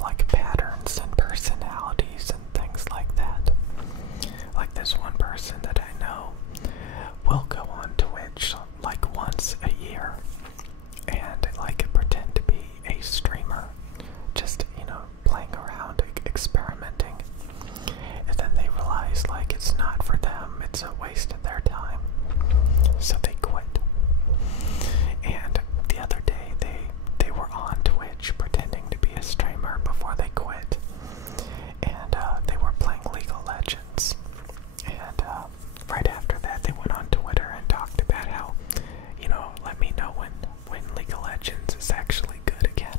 like patterns and personalities and things like that. Like this one person that I know will go on Twitch like once a year and like pretend to be a streamer, just, you know, playing around, experimenting, and then they realize like it's not for them, it's a waste of their time, so they quit. And the other day they were on Twitch pretending to be a streamer before they quit, and they were playing League of Legends, and right after that they went on Twitter and talked about how, you know, let me know when League of Legends is actually good again,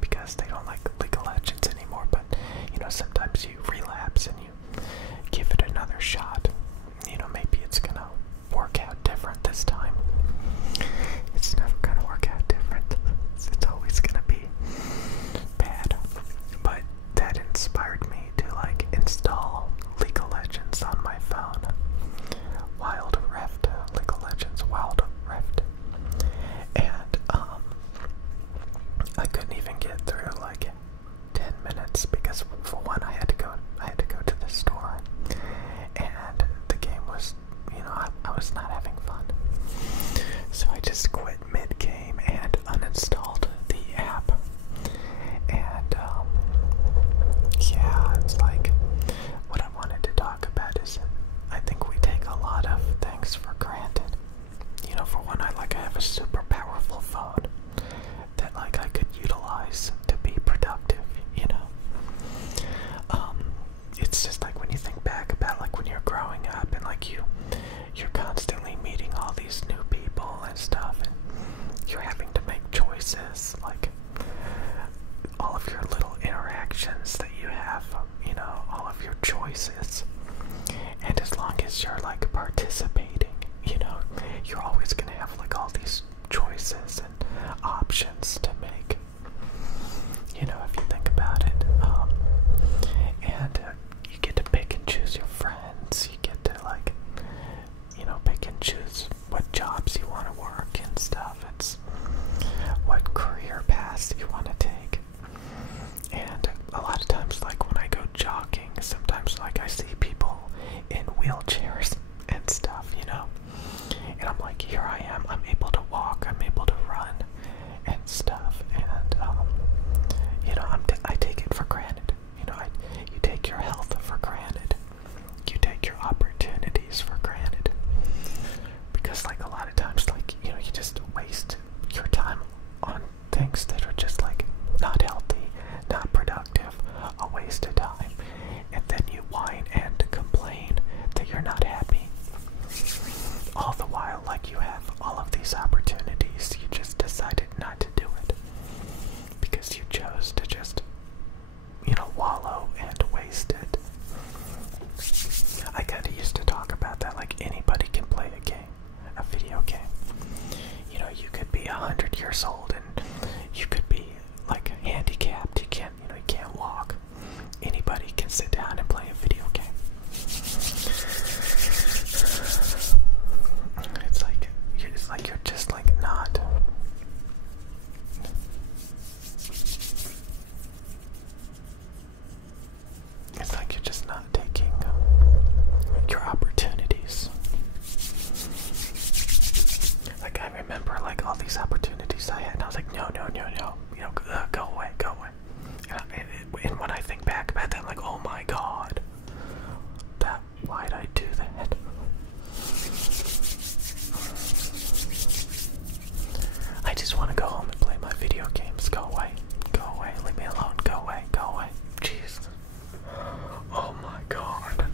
because they don't like League of Legends anymore. But, you know, sometimes you relapse and you give it another shot. You know, maybe it's gonna work out different this time. It's never gonna work out different. It's always gonna be bad. But that inspired me to like install League of Legends on my phone. Wild Rift, League of Legends Wild Rift. And I couldn't even get through like 10 minutes because, for one, I had to go to the store, and the game was, you know, I was not having fun. So I just quit mid-game and uninstalled the app. And yeah, it's like, what I wanted to talk about is, I think we take a lot of things for granted. You know, for one, I have a super powerful phone that like I could utilize to be productive, you know. It's just like when you think back about like when you're growing up and like you're constantly meeting all these new people and stuff, and you're having to make choices, like all of your little interactions that you have, you know, all of your choices. And as long as you're like participating, you know, you're always gonna have like all these choices and options to make, you know, if you think about it. And you get to pick and choose your friends, you get to like, you know, pick and choose what jobs you want to work and stuff. It's what career paths you want to take. And a lot of times, like when I go jogging, sometimes like I see people in wheelchairs and stuff, you know, and I'm like, here I am, I'm able to walk, I'm able to run and stuff. And you know, I take it for granted. You know, you take your health for granted, you take your opportunities for granted, because like a lot of times, like, you know, you just waste your time on things that are just like not healthy, not productive, a waste of time, and then you whine and complain that you're not happy. All the while, like, you have all of these opportunities, you just decided not to do it because you chose to just, you know, wallow and waste it. I kind of used to talk about that, like anybody can play a game, a video game. You know, you could be 100 years old and you could be like handicapped. You can't walk. Anybody can sit down and play a video game. It's like you're just like not. It's like you're just not taking your opportunities. Like I remember like all these opportunities I had, and I was like, no, you know, go away. And when I think back about that, I'm like, oh my god, why'd I do that? I just want to go home and play my video games. Go away, leave me alone, go away. Jeez. Oh my god.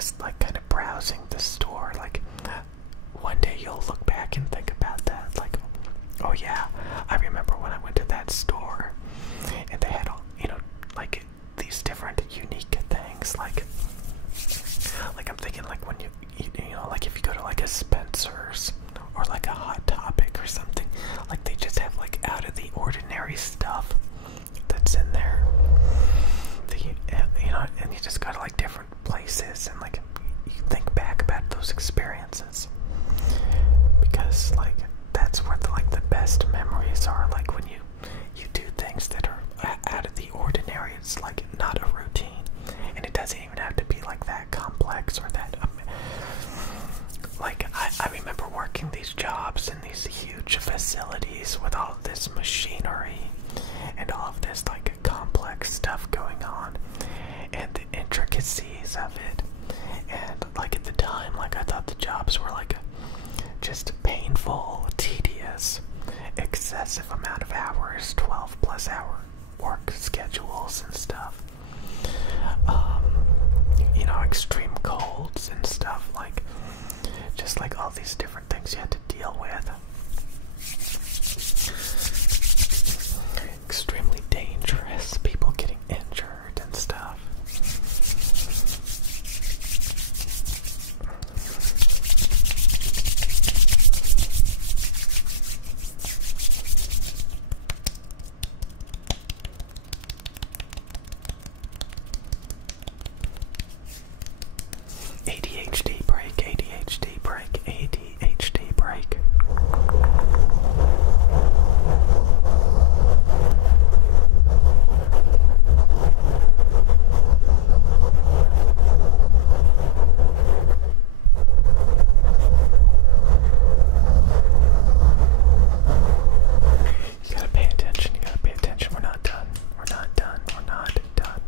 just like kind of browsing the store, like one day you'll look back and think about that, like, oh yeah, I remember when I went to that store and they had all, like these different unique things, like I'm thinking like when like if you go to like a Spencer's or like a Hot Topic or something, like they just have like out of the ordinary stuff that's in there. And you just go to like different places and like you think back about those experiences, because like that's where the best memories are, like when you do things that are out of the ordinary. It's like not a routine, and it doesn't even have to be like that complex or that like I remember working these jobs in these huge facilities with all of this machinery and all of this like complex stuff going on and the intricacies of it. And like at the time, like I thought the jobs were like just painful, tedious, excessive amount of hours, 12+ hour work schedules and stuff. Extreme colds and stuff, like just like all these different things you had to deal with. Extremely dangerous, people getting injured and stuff. ADHD break, ADHD break, ADHD break. You gotta pay attention, you gotta pay attention. We're not done. We're not done. We're not done.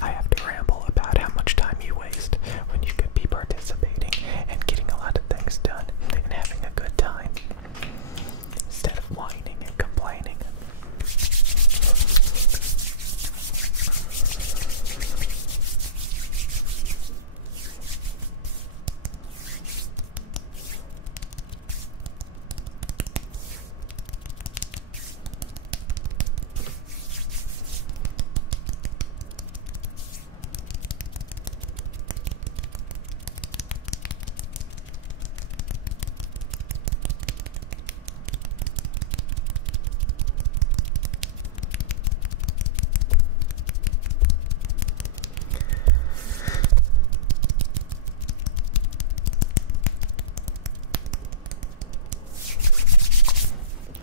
I have to ramble about how much time you waste when you could be participating and getting a lot of things done and having a good time instead of whining and complaining.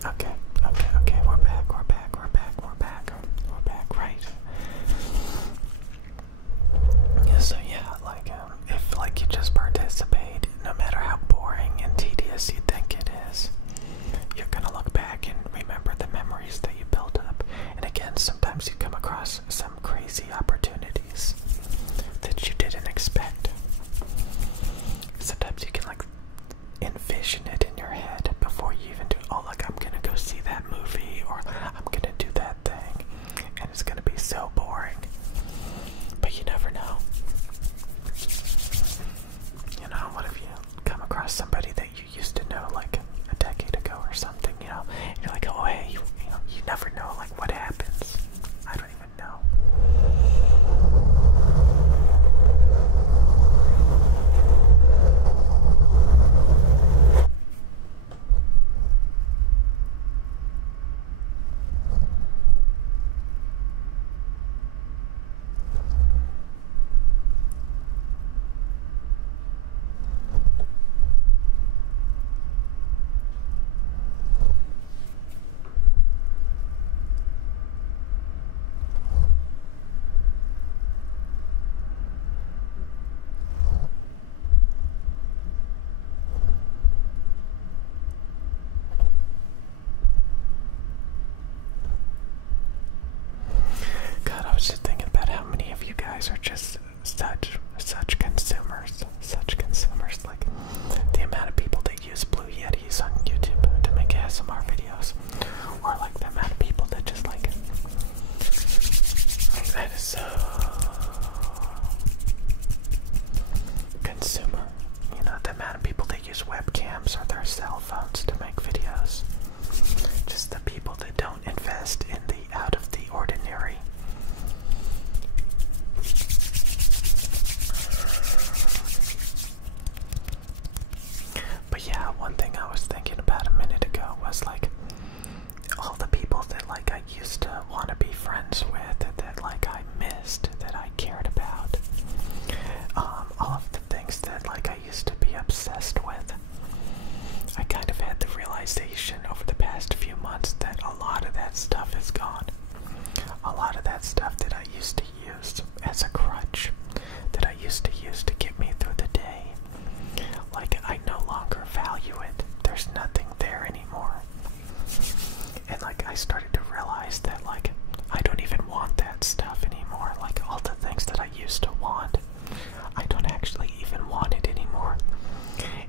Okay, we're back, right? Yeah, so yeah, like, if, like, you just participate, no matter how boring and tedious you think it is, you're gonna look back and remember the memories that you built up. And again, sometimes you come across some crazy opportunities that you didn't expect. Sometimes you can, like, envision it in your head before you even do it. Oh, like, I'm gonna go see that movie, or I'm gonna do that thing, and it's gonna be so boring. But you never know. What if you come across somebody that you used to know like a decade ago or something, and you're like, oh hey, you never know like what happens. I don't even know. I was just thinking about how many of you guys are just such consumers, like the amount of people that use Blue Yetis on YouTube to make ASMR videos, or like the amount of people that just like that is so laptops or their cell phones to make videos. Just the people that don't invest in the out of the ordinary. But yeah, one thing I was thinking about a minute ago was like all the people that like I used to want to be friends with, that like I missed, that I cared about. All of the things that like I used to be obsessed with. I kind of had the realization over the past few months that a lot of that stuff is gone. A lot of that stuff that I used to use as a crutch, that I used to use to get me through the day, like I no longer value it. There's nothing there anymore. And like I started to realize that like I don't even want that stuff anymore. Like all the things that I used to want, I don't actually even want it anymore.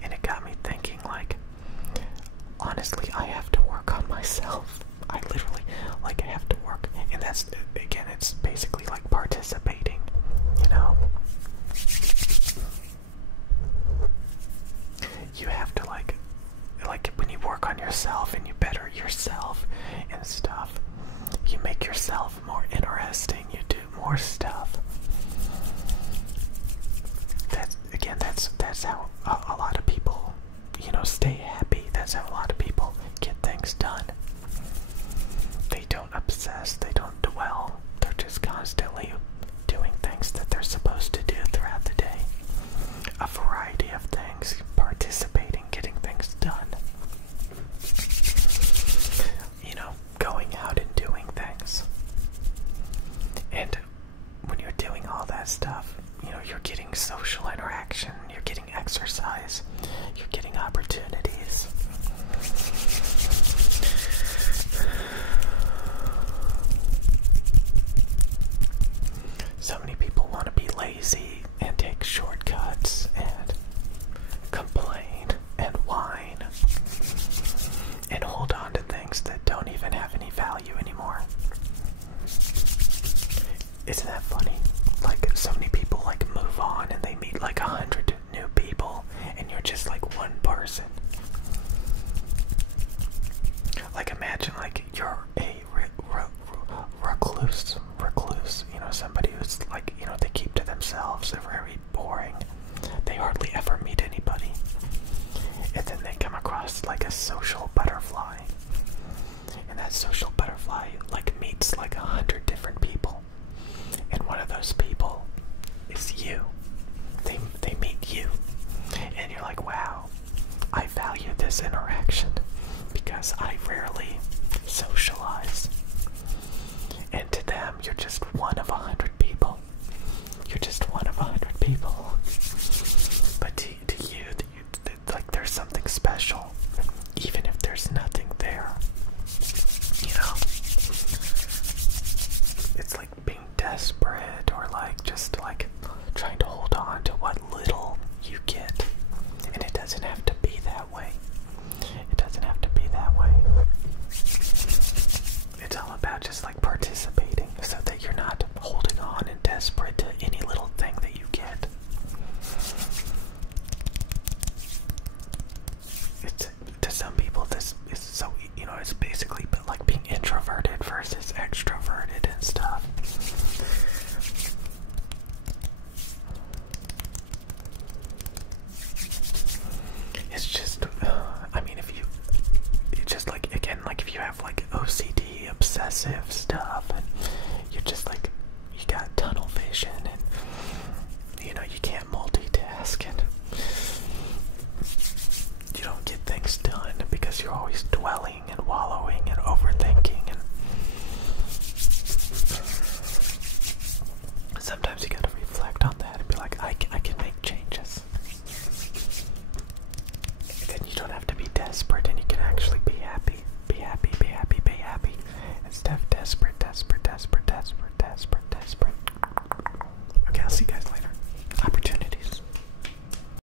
And it got me thinking like, honestly, I have to work on myself. I literally, like, I have to work. And that's, again, it's basically like participating, you know? You have to, like when you work on yourself and you better yourself and stuff, you make yourself more interesting, you do more stuff. That's how a lot of people, you know, stay happy. That's how a lot of people get things done. They don't obsess, they don't dwell. They're just constantly doing things that they're supposed to do throughout the day. A variety of things, participating, getting things done. You know, going out and doing things. And when you're doing all that stuff, you know, you're getting social interaction, you're getting exercise, you're getting opportunities. So many people want to be lazy and take shortcuts and complain and whine and hold on to things that don't even have any value anymore. Isn't that funny? Like, so many people like move on and they meet like 100 new people and you're just like one person. Like, imagine like you're a recluse, you know, somebody who's like, you know, they keep to themselves, they're very boring, they hardly ever meet anybody, and then they come across like a social butterfly, and that social butterfly like meets like 100 different people, and one of those people is you. They meet you, and you're like, wow, I value this interaction because I rarely socialize. And to them, you're just one of 100 people. You're just one of 100 people. But to you, like, there's something special, even if there's nothing there. You know? It's like being desperate, or like just like trying to hold on to what little you get. And it doesn't have to be that way. It doesn't have to be that way. It's all about just like participating so that you're not holding on and desperate to any little thing that you get. It's, to some people, this is so, you know, it's basically like being introverted versus extroverted and stuff. It's just, I mean, if you, it's just like, again, like if you have like OCD, obsessive stuff, and you're just like, you got tunnel vision, and you know, you can't multitask, and you don't get things done because you're always dwelling and wallowing and overthinking, and sometimes you gotta reflect on that and be like, I can make changes. Then you don't have to be desperate and you